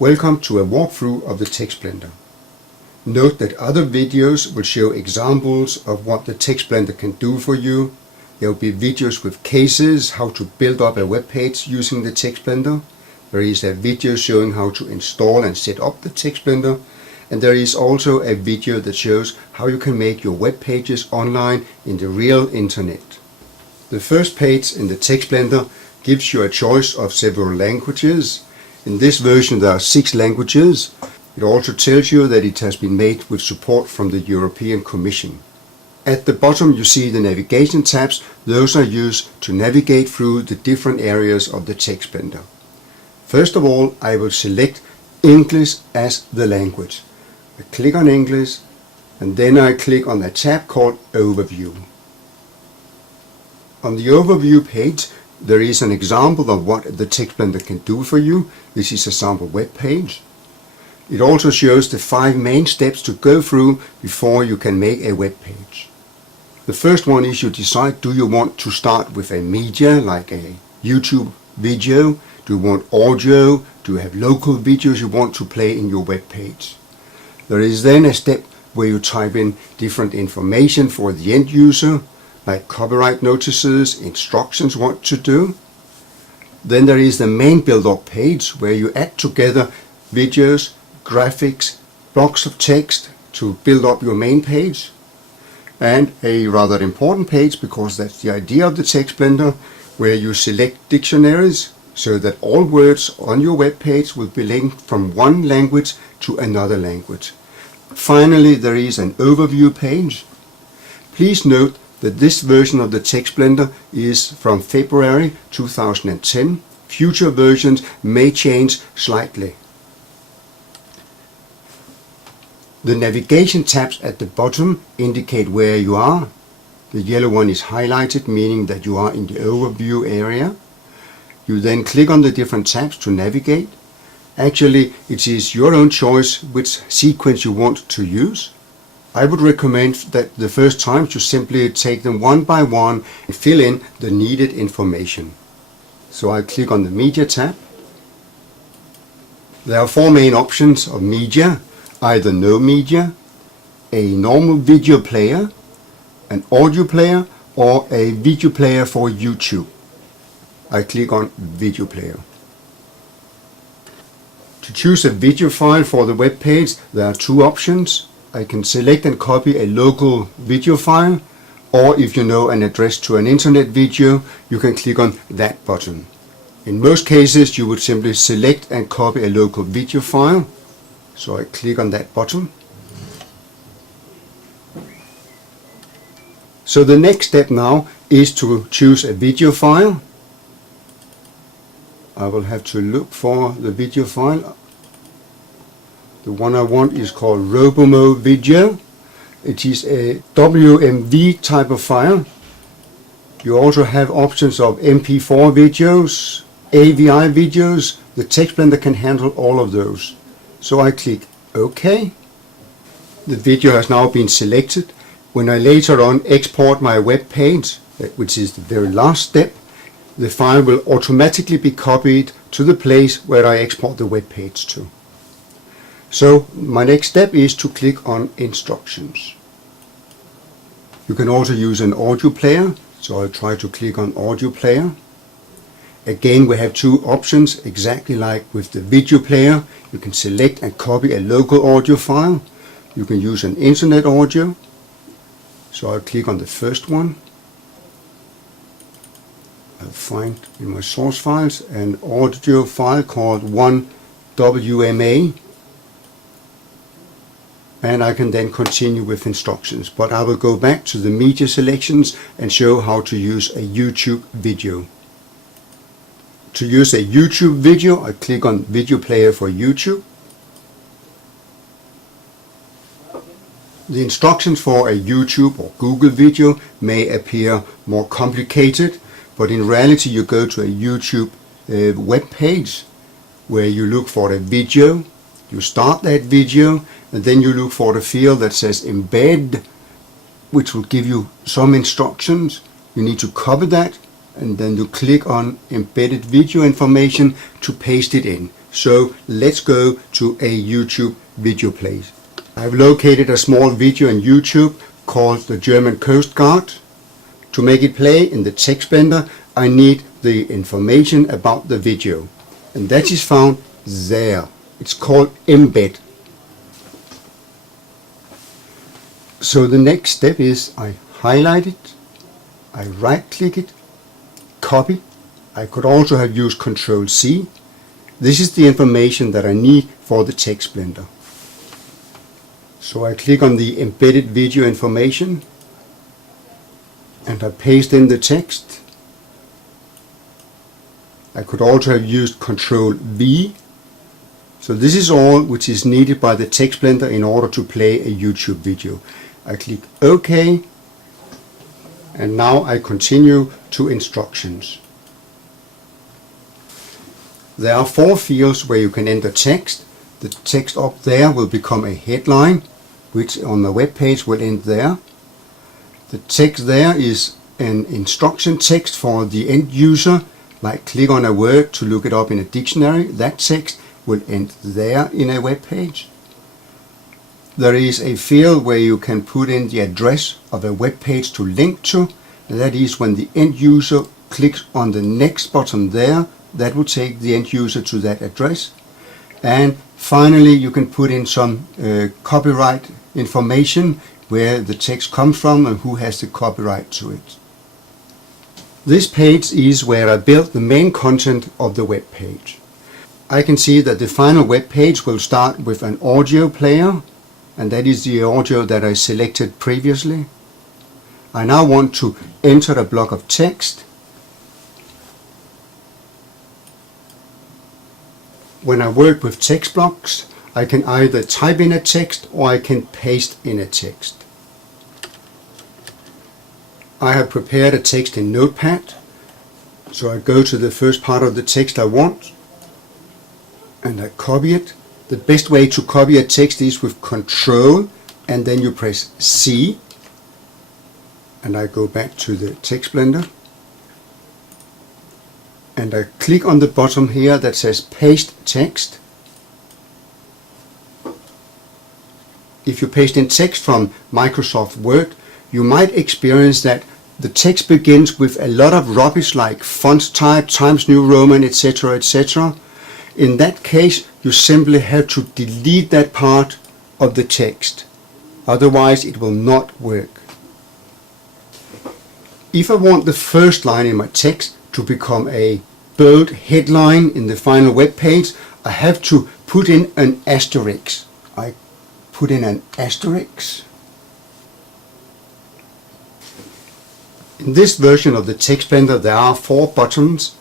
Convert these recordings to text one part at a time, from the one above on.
Welcome to a walkthrough of the TextBlender. Note that other videos will show examples of what the TextBlender can do for you. There will be videos with cases, how to build up a web page using the TextBlender. There is a video showing how to install and set up the TextBlender. And there is also a video that shows how you can make your web pages online in the real internet. The first page in the TextBlender gives you a choice of several languages. In this version there are 6 languages. It also tells you that it has been made with support from the European Commission. At the bottom you see the navigation tabs. Those are used to navigate through the different areas of the TextBlender. First of all, I will select English as the language. I click on English and then I click on a tab called Overview. On the Overview page there is an example of what the TextBlender can do for you. This is a sample web page. It also shows the 5 main steps to go through before you can make a web page. The first one is you decide, do you want to start with a media like a YouTube video? Do you want audio? Do you have local videos you want to play in your web page? There is then a step where you type in different information for the end user, like copyright notices, instructions what to do. Then there is the main build-up page where you add together videos, graphics, blocks of text to build up your main page. And a rather important page, because that's the idea of the TextBlender, where you select dictionaries so that all words on your web page will be linked from one language to another language. Finally, there is an overview page. Please note that this version of the TextBlender is from February 2010. Future versions may change slightly. The navigation tabs at the bottom indicate where you are. The yellow one is highlighted, meaning that you are in the overview area. You then click on the different tabs to navigate. Actually, it is your own choice which sequence you want to use. I would recommend that the first time you simply take them one by one and fill in the needed information. So I click on the Media tab. There are 4 main options of media: either no media, a normal video player, an audio player, or a video player for YouTube. I click on Video Player. To choose a video file for the web page, there are 2 options. I can select and copy a local video file, or if you know an address to an internet video, you can click on that button. In most cases you would simply select and copy a local video file, so I click on that button. So the next step now is to choose a video file. I will have to look for the video file. The one I want is called Robomo Video. It is a WMV type of file. You also have options of MP4 videos, AVI videos. The TextBlender can handle all of those. So I click OK. The video has now been selected. When I later on export my web page, which is the very last step, the file will automatically be copied to the place where I export the web page to. So my next step is to click on Instructions. You can also use an audio player, so I'll try to click on Audio Player. Again, we have 2 options, exactly like with the video player. You can select and copy a local audio file. You can use an internet audio. So I'll click on the first one. I'll find in my source files an audio file called 1WMA. And I can then continue with instructions, but I will go back to the media selections and show how to use a YouTube video. To use a YouTube video, I click on Video Player for YouTube. The instructions for a YouTube or Google video may appear more complicated, but in reality you go to a YouTube web page where you look for a video. You start that video and then you look for the field that says embed, which will give you some instructions. You need to copy that and then you click on embedded video information to paste it in. So let's go to a YouTube video place. I've located a small video on YouTube called the German Coast Guard. To make it play in the TextBlender, I need the information about the video, and that is found there. It's called embed. So the next step is I highlight it, I right click it, copy. I could also have used Ctrl C. This is the information that I need for the TextBlender. So I click on the embedded video information and I paste in the text. I could also have used Ctrl V. So this is all which is needed by the TextBlender in order to play a YouTube video. I click OK, and now I continue to instructions. There are 4 fields where you can enter text. The text up there will become a headline, which on the web page will end there. The text there is an instruction text for the end user, like click on a word to look it up in a dictionary. That text will end there in a web page. There is a field where you can put in the address of a web page to link to. That is when the end user clicks on the next button there, that will take the end user to that address. And finally you can put in some copyright information, where the text comes from and who has the copyright to it. This page is where I built the main content of the web page. I can see that the final web page will start with an audio player, and that is the audio that I selected previously. I now want to enter a block of text. When I work with text blocks, I can either type in a text or I can paste in a text. I have prepared a text in Notepad, so I go to the first part of the text I want and I copy it. The best way to copy a text is with Control and then you press C, and I go back to the TextBlender and I click on the bottom here that says Paste Text. If you paste in text from Microsoft Word, you might experience that the text begins with a lot of rubbish like font type, Times New Roman, etc., etc. In that case, you simply have to delete that part of the text. Otherwise, it will not work. If I want the first line in my text to become a bold headline in the final web page, I have to put in an asterisk. I put in an asterisk. In this version of the TextBlender there are 4 buttons.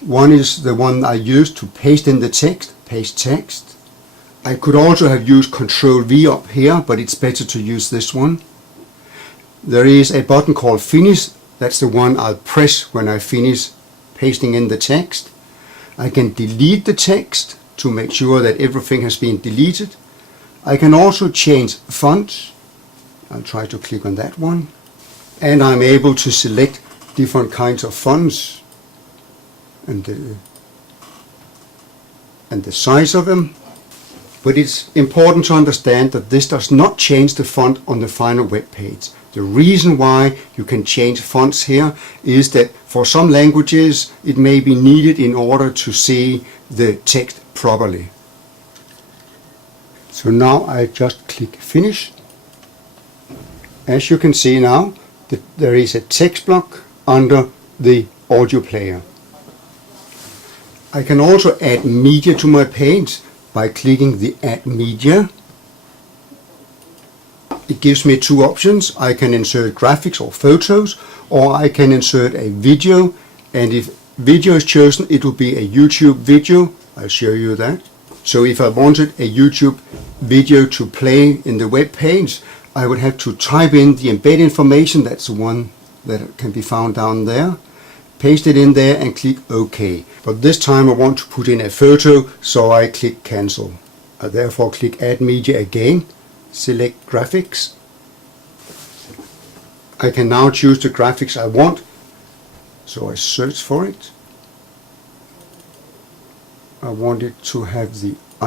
One is the one I used to paste in the text, paste text. I could also have used Ctrl V up here, but it's better to use this one. There is a button called Finish. That's the one I'll press when I finish pasting in the text. I can delete the text to make sure that everything has been deleted. I can also change fonts. I'll try to click on that one. And I'm able to select different kinds of fonts and the size of them. But it's important to understand that this does not change the font on the final web page. The reason why you can change fonts here is that for some languages it may be needed in order to see the text properly. So now I just click Finish. As you can see now, there is a text block under the audio player. I can also add media to my page by clicking the Add Media. It gives me 2 options. I can insert graphics or photos, or I can insert a video, and if video is chosen it will be a YouTube video. I'll show you that. So if I wanted a YouTube video to play in the web page, I would have to type in the embed information, that's the one that can be found down there, paste it in there and click OK. But this time I want to put in a photo, so I click Cancel. I therefore click Add Media again, select Graphics. I can now choose the graphics I want. So I search for it. I want it to have the